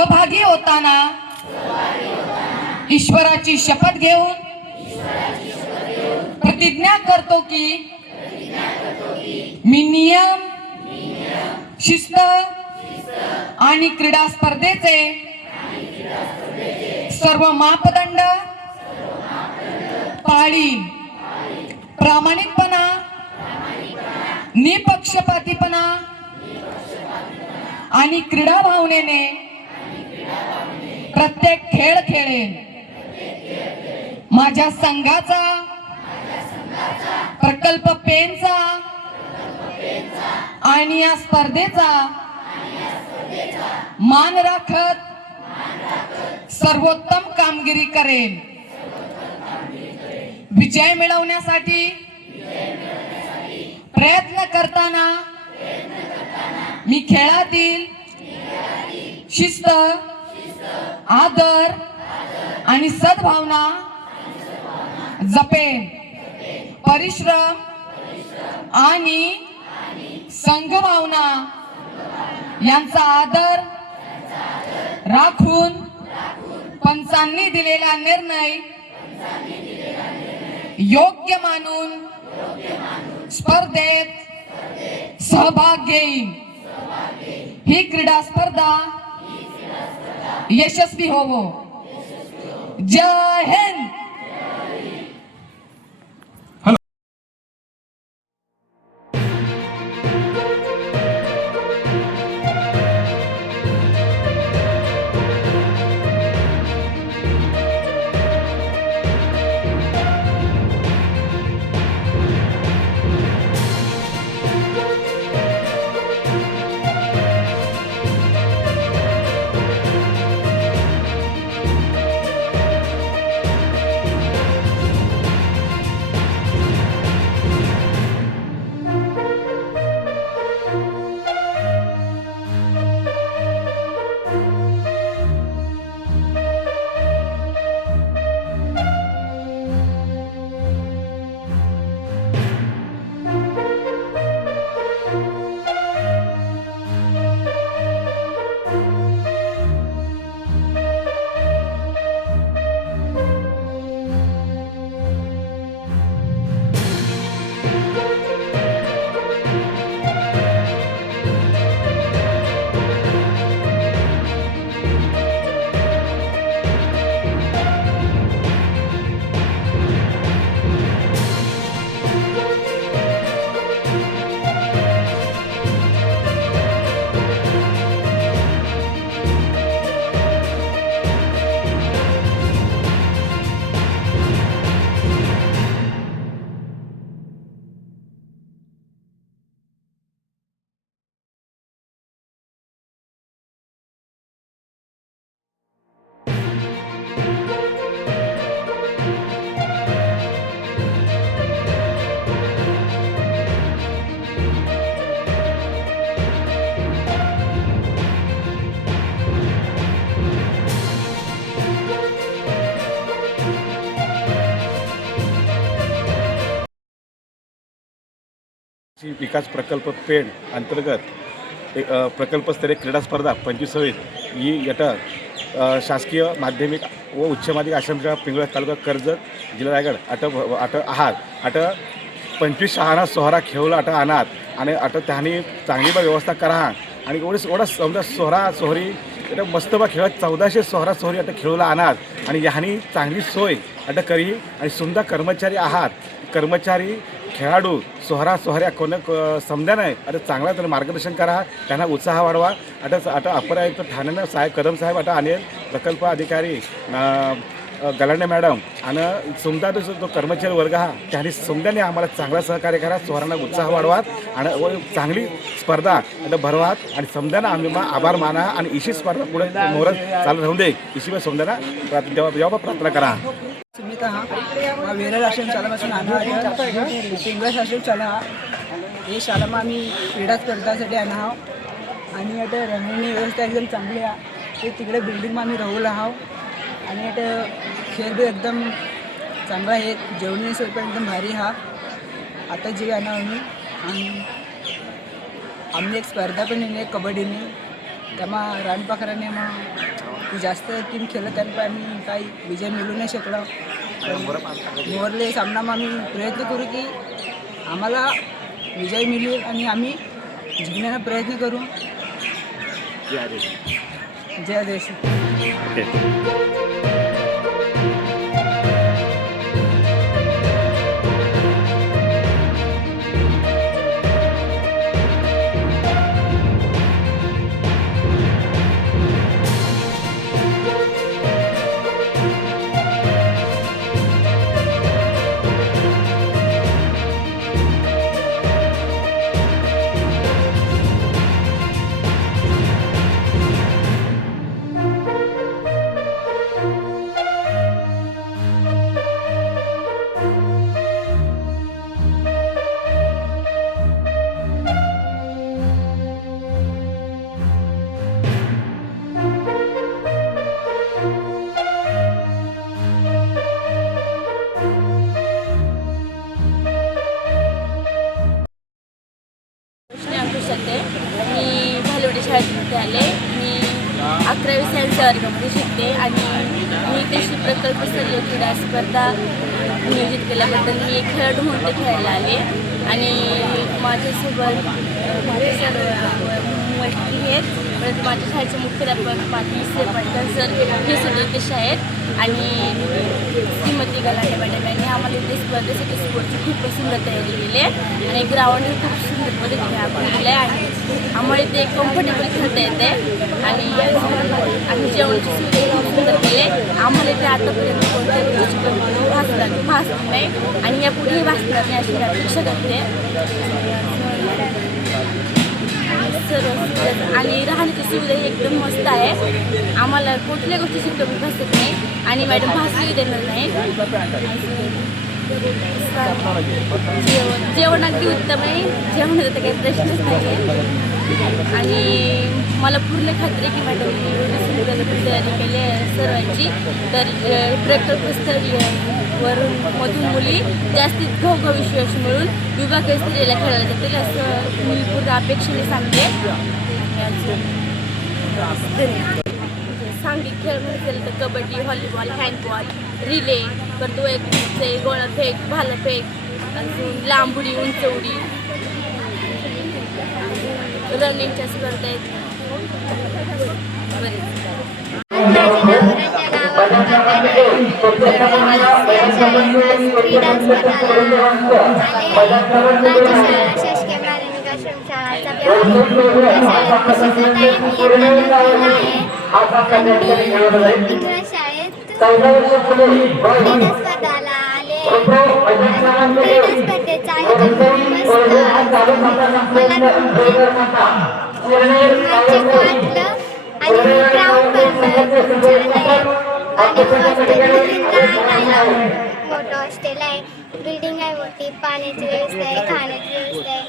सहभागी होताना ईश्वराची शपथ घेऊन प्रतिज्ञा करतो की मी नियम, शिस्त आणि क्रीडा स्पर्धेचे सर्व मापदंड पाळीन. प्रामाणिकपणा, निपक्षपातीपणा आणि क्रीडा भावनेने प्रत्येक खेळ खेळेन. माझ्या संघाचा, प्रकल्प पेनचा आणि या स्पर्धेचा मान राखत सर्वोत्तम कामगिरी करेन. विजय मिळवण्यासाठी प्रयत्न करताना मी खेळातील शिस्त, आदर आणि सद्भावना जपेन. परिश्रम आणि संघभावना यांचा आदर राखून पंचांनी दिलेला निर्णय योग्य मानून स्पर्धेत सहभाग घेईन. ही क्रीडा स्पर्धा यशस्वी होवो. जय हिंद. विकास प्रकल्प पेण अंतर्गत प्रकल्पस्तरीय क्रीडा स्पर्धा 25वी ही शासकीय माध्यमिक व उच्च माध्यमिक आश्रमशाळा पिंगळा तालुका कर्जत जिल्हा रायगड आहात 25 शहाणा सोहरा खेळला अनात आणि त्यांनी चांगली व्यवस्था करा आणि एवढा समजा सोहरा सोहरी मस्त खेळत 1400 सोहरा सोहरी खेळला अनात आणि ह्यांनी चांगली सोय करी आणि सुंदर कर्मचारी आहात. कर्मचारी खेळाडू सोहरा सोहऱ्या कोण समजा नाही चांगला त्यांना मार्गदर्शन करा, त्यांना उत्साह वाढवा. अपर आयुक्त ठाण्यानं कदम साहेब अनिल प्रकल्प अधिकारी गलांडे मॅडम आणि समजा जो कर्मचारी वर्ग हा त्यांनी समजाने आम्हाला चांगला सहकार्य करा, सोहरांना उत्साह वाढवा आणि चांगली स्पर्धा भरवात आणि समजाना आम्ही आभार माना आणि इशी स्पर्धा पुढे मोरत चालू राहून दे इशी समजाना जेव्हा प्रार्थना करा. सुमिता हा वेरळ आश्रम शाळेपासून आणा पिंगळा आश्रम शाळा हे शाळेमा आम्ही क्रीडा स्पर्धासाठी आणा आहोत आणि आता रंगणी व्यवस्था एकदम चांगली आहे. ते तिकडे बिल्डिंगमा आम्ही राहू आहोत आणि आता खेळ बी एकदम चांगला आहे. जेवणी सोय पण एकदम भारी हा. आता जे आणा आम्ही एक स्पर्धा पण येणे कबड्डीने तेव्हा रानपाखराने मग जास्त टीम खेळत त्यांनी पण आम्ही काही विजय मिळू नाही शकलो. मोरले सामना मग आम्ही प्रयत्न करू की आम्हाला विजय मिळेल आणि आम्ही जिंकण्याचा प्रयत्न करू. जय देश. मी भालवडी शाळेत आले. मी 11वी सायन्स वर्गामध्ये शिकते आणि मी कृषी प्रकल्पस्तरीय क्रीडा स्पर्धा नियोजित केल्याबद्दल मी खेळाडू म्हणून खेळायला आले. आणि माझ्यासोबत माझे सर्व मैत्रिणी आहेत. परंतु माझ्या शाळेचे मुख्याध्यापक माधवी पाटील सर हे सदस्य आहेत आणि श्रीमती गलाटे मॅडम यांनी आम्हाला इथे स्पर्धेसाठी स्पोर्टची खूप सुंदर तयारी केली आहे आणि ग्राउंडही खूप सुंदर पद्धतीने आपण केलं आहे आणि आम्हाला इथे कम्फर्टेबल खेळता येते आणि जेवणाची सुविधा खूप सुंदर केली. आम्हाला इथे आतापर्यंत कोणत्याही गोष्टीची कमी भासणार नाही आणि यापुढेही भासणार नाही अशी अपेक्षा करते. सर्व आणि राहण्याची सुविधा ही एकदम मस्त आहे. आम्हाला कुठल्या गोष्टीची कमी भासत नाही आणि मॅडम भासही देणार नाही. जेवण अगदी उत्तम आहे. जेवणाचा तर काही प्रश्नच नाही आणि मला पूर्ण खात्री आहे की मॅडम तयारी केली आहे सर्वांची. तर प्रकल्पस्तरीय वरून मधून मुली जास्तीत घवघवीत यश मिळून विभागीय स्तरीयला खेळायला जातील असं मी पूर्ण अपेक्षेने सांगते. सांघिक खेळ म्हणेल तर कबड्डी, व्हॉलीबॉल, हँडबॉल, रिले, परत वैयक्तिक गोळाफेक, भालाफेक, अजून लांब उडी, उंच उडी, रनिंगच्या स्पर्धा आहेत. मोठं हॉस्टेल आहे, बिल्डिंग आहे मोठी, पाण्याची व्यवस्था आहे, खाण्याची व्यवस्था आहे,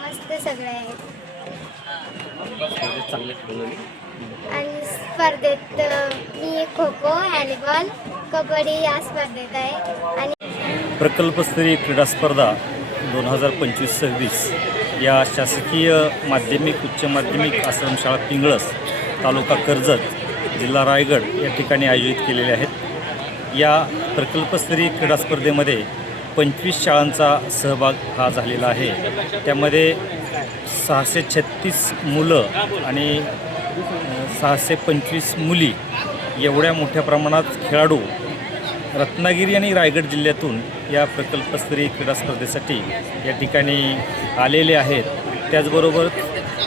मस्त सगळं आहे. आणि स्पर्धेत मी खो खो, हँडबॉल, कबड्डी या स्पर्धेत आहे. आणि प्रकल्पस्तरीय क्रीडा स्पर्धा 2025-26 या शासकीय माध्यमिक उच्च माध्यमिक आश्रमशाळा पिंगळस तालुका कर्जत जिल्हा रायगड या ठिकाणी आयोजित केलेले आहेत. या प्रकल्पस्तरीय क्रीडा स्पर्धेमध्ये 25 शाळांचा सहभाग हा झालेला आहे. त्यामध्ये 636 मुलं आणि 625 मुली एवढ्या मोठ्या प्रमाणात खेळाडू रत्नागिरी आणि रायगड जिल्ह्यातून या प्रकल्पस्तरीय क्रीडा स्पर्धेसाठी या ठिकाणी आलेले आहेत. त्याचबरोबर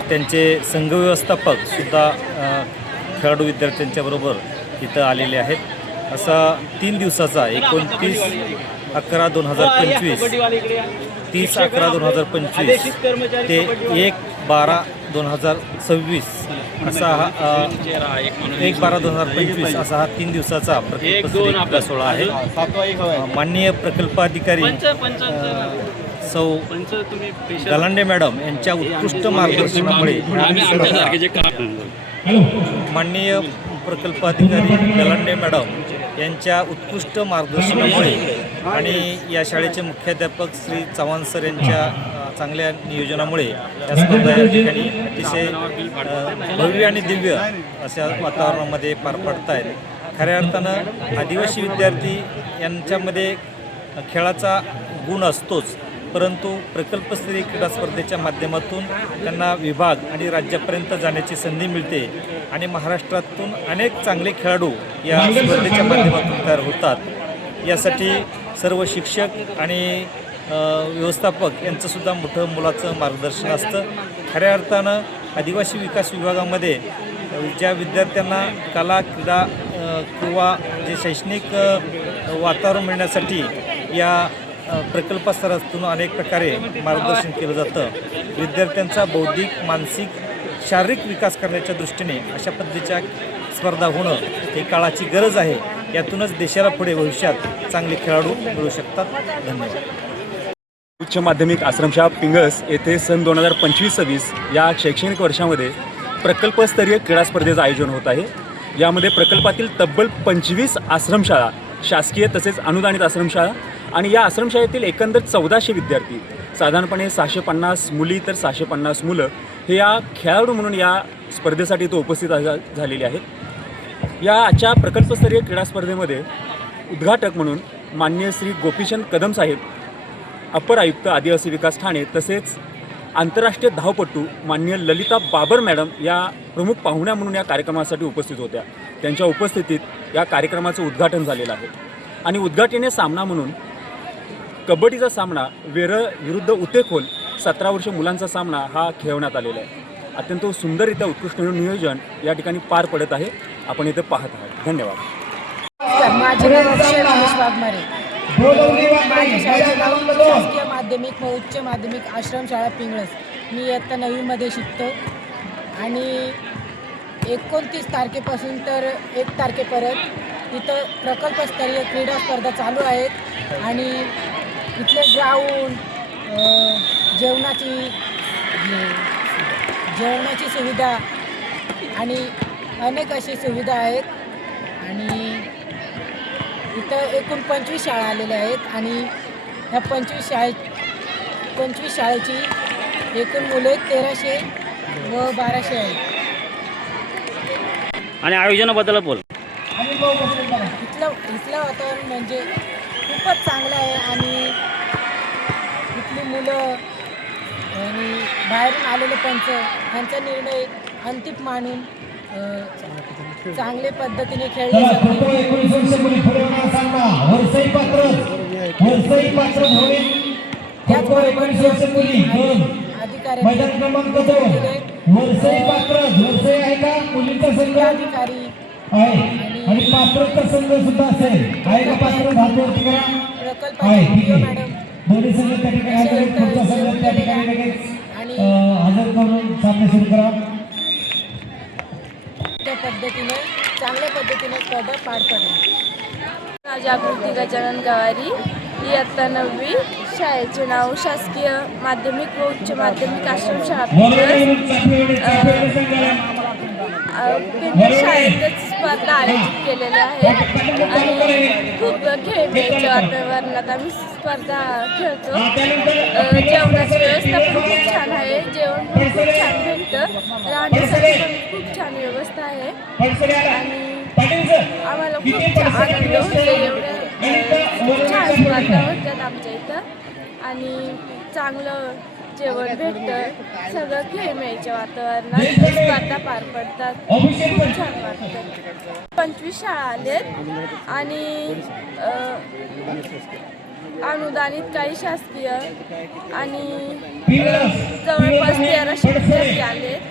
त्यांचे संघव्यवस्थापकसुद्धा खेळाडू विद्यार्थ्यांच्याबरोबर इथं आलेले आहेत. असा 3 दिवसाचा 29/11/2025 30/11/2025 ते 1/12/2026 असा हा 1/12/2025 असा हा 3 दिवसाचा प्रकल्पस्तरीय क्रीडा सोहळा आहे. माननीय प्रकल्पाधिकारी सौ गलांडे मॅडम यांच्या उत्कृष्ट मार्गदर्शनामुळे माननीय प्रकल्पाधिकारी गलांडे मॅडम यांच्या उत्कृष्ट मार्गदर्शनामुळे आणि या शाळेचे मुख्याध्यापक श्री चव्हाण सर यांच्या चांगल्या नियोजनामुळे या स्पर्धा या ठिकाणी अतिशय भव्य आणि दिव्य अशा वातावरणामध्ये पार पडत आहेत. खऱ्या अर्थानं आदिवासी विद्यार्थी यांच्यामध्ये खेळाचा गुण असतोच, परंतु प्रकल्पस्तरीय क्रीडा स्पर्धेच्या माध्यमातून त्यांना विभाग आणि राज्यापर्यंत जाण्याची संधी मिळते आणि महाराष्ट्रातून अनेक चांगले खेळाडू या स्पर्धेच्या माध्यमातून तयार होतात. यासाठी सर्व शिक्षक आणि व्यवस्थापक यांचंसुद्धा मोठं मुलाचं मार्गदर्शन असतं. खऱ्या अर्थानं आदिवासी विकास विभागामध्ये ज्या विद्यार्थ्यांना कला क्रीडा किंवा जे शैक्षणिक वातावरण मिळण्यासाठी या प्रकल्पस्तरातून अनेक प्रकारे मार्गदर्शन केलं जातं. विद्यार्थ्यांचा बौद्धिक, मानसिक, शारीरिक विकास करण्याच्या दृष्टीने अशा पद्धतीच्या स्पर्धा होणं ही काळाची गरज आहे. यातूनच देशाला पुढे भविष्यात चांगले खेळाडू मिळू शकतात. धन्यवाद. उच्च माध्यमिक आश्रमशाळा पिंगळस येथे सन 2025-26 या शैक्षणिक वर्षामध्ये प्रकल्पस्तरीय क्रीडा स्पर्धेचं आयोजन होत आहे. यामध्ये प्रकल्पातील तब्बल 25 आश्रमशाळा, शासकीय तसेच अनुदानित आश्रमशाळा आणि या आश्रमशाळेतील एकंदर 1400 विद्यार्थी, साधारणपणे 650 मुली तर 650 मुलं हे या खेळाडू म्हणून या स्पर्धेसाठी इथं उपस्थित झालेले आहेत. या आजच्या प्रकल्पस्तरीय क्रीडा स्पर्धेमध्ये उद्घाटक म्हणून माननीय श्री गोपीचंद कदम साहेब, अपर आयुक्त आदिवासी विकास ठाणे, तसेच आंतरराष्ट्रीय धावपटू माननीय ललिता बाबर मॅडम या प्रमुख पाहुण्या म्हणून या कार्यक्रमासाठी उपस्थित होत्या. त्यांच्या उपस्थितीत या कार्यक्रमाचं उद्घाटन झालेलं आहे. आणि उद्घाटनीय सामना म्हणून कबड्डीचा सामना वेरळ विरुद्ध उतेखोल 17 वर्ष मुलांचा सामना हा खेळवण्यात आलेला आहे. अत्यंत सुंदररित्या उत्कृष्ट नियोजन या ठिकाणी पार पडत आहे. आपण इथे पाहत आहात. धन्यवाद. माझे नाव अक्षय रमेश वाघमारे. माझ्या शाळेचे नाव शासकीय माध्यमिक व उच्च माध्यमिक आश्रमशाळा पिंगळस. मी इयत्ता 9वीमध्ये शिकतो आणि 29 तारखेपासून तर 1 तारखेपर्यंत इथं प्रकल्पस्तरीय क्रीडा स्पर्धा चालू आहेत आणि इथले ग्राउंड, जेवणाची सुविधा आणि अनेक अशी सुविधा आहेत. आणि इथं एकूण 25 शाळा आलेल्या आहेत आणि ह्या 25 शाळेची एकूण मुले 1300 व 1200 आहेत. आणि आयोजनाबद्दल बोल. इथलं वातावरण म्हणजे खूपच चांगलं आहे आणि इथली मुलं आणि बाहेरून आलेले पंच यांचा निर्णय अंतिम मानून चांगल्या पद्धतीने खेळले जाते. त्याचबरोबर अधिकारी आणि पात्रता संघ सुद्धा असेल प्रकल्पाचे मॅडम आणि त्या पद्धतीने चांगल्या पद्धतीने स्पर्धा पार पडली. जागृती गजानन गवारी, इयत्ता 9वी. शाळेचे नाव शासकीय माध्यमिक व उच्च माध्यमिक आश्रमशाळा पिंगळस. शाळेतच स्पर्धा आयोजित केलेल्या आहेत आणि खूप खेळण्याच्या वातावरणात आम्ही स्पर्धा खेळतो. जेवणाची व्यवस्था पण खूप छान आहे. जेवण पण खूप छान भेटतं. राहण्यासाठी पण खूप छान व्यवस्था आहे आणि आम्हाला खूप आनंद होतो. एवढ्या छान स्पर्धा होतात आमच्या इथं आणि चांगलं जेवण भेटतं. सगळं खेळण्याच्या वातावरणात स्पर्धा पार पडतात. खूप छान वाटतं. 25 शाळा आलेत आणि अनुदानित काही शासकीय आणि जवळपास 1300 विद्यार्थी आलेत.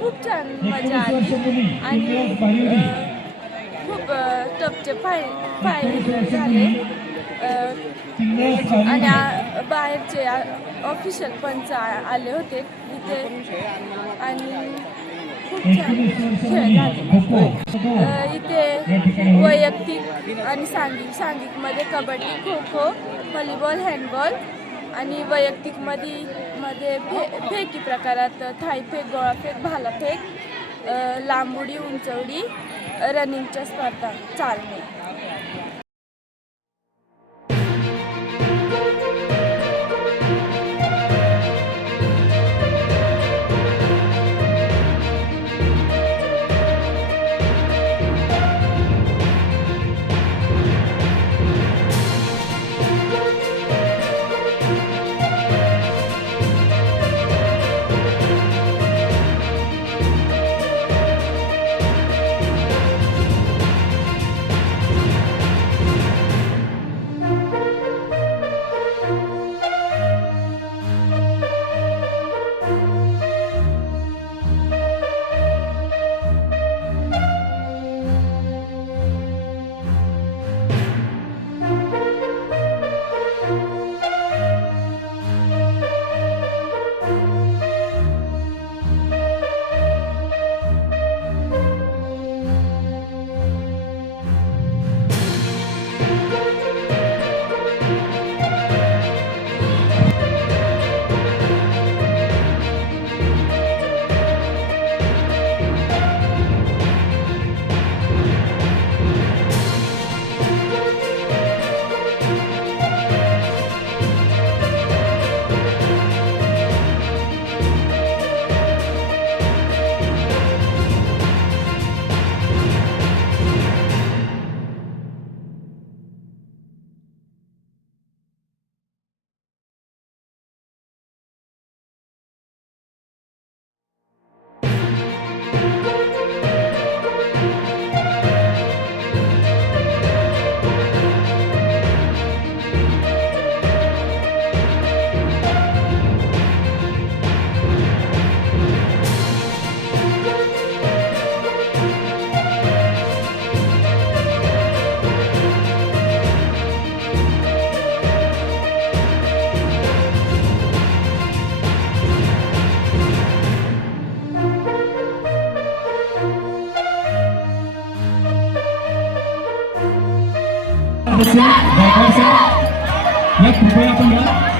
खूप छान मजा आली आणि खूप टपचे फायदे झाले आणि बाहेरचे ऑफिशियल पंच आले होते इथे आणि खूप छान खेळ झाले. इथे वैयक्तिक आणि सांघिकमध्ये कबड्डी, खो खो, व्हॉलीबॉल, हँडबॉल आणि वैयक्तिकमध्ये फेकी प्रकारात थाळीफेक, गोळाफेक, भालाफेक, लांब उडी, उंच उडी, रनिंगच्या स्पर्धा, चालणे. सदस्य गायकवाड सर या कृपया आपण घ्या.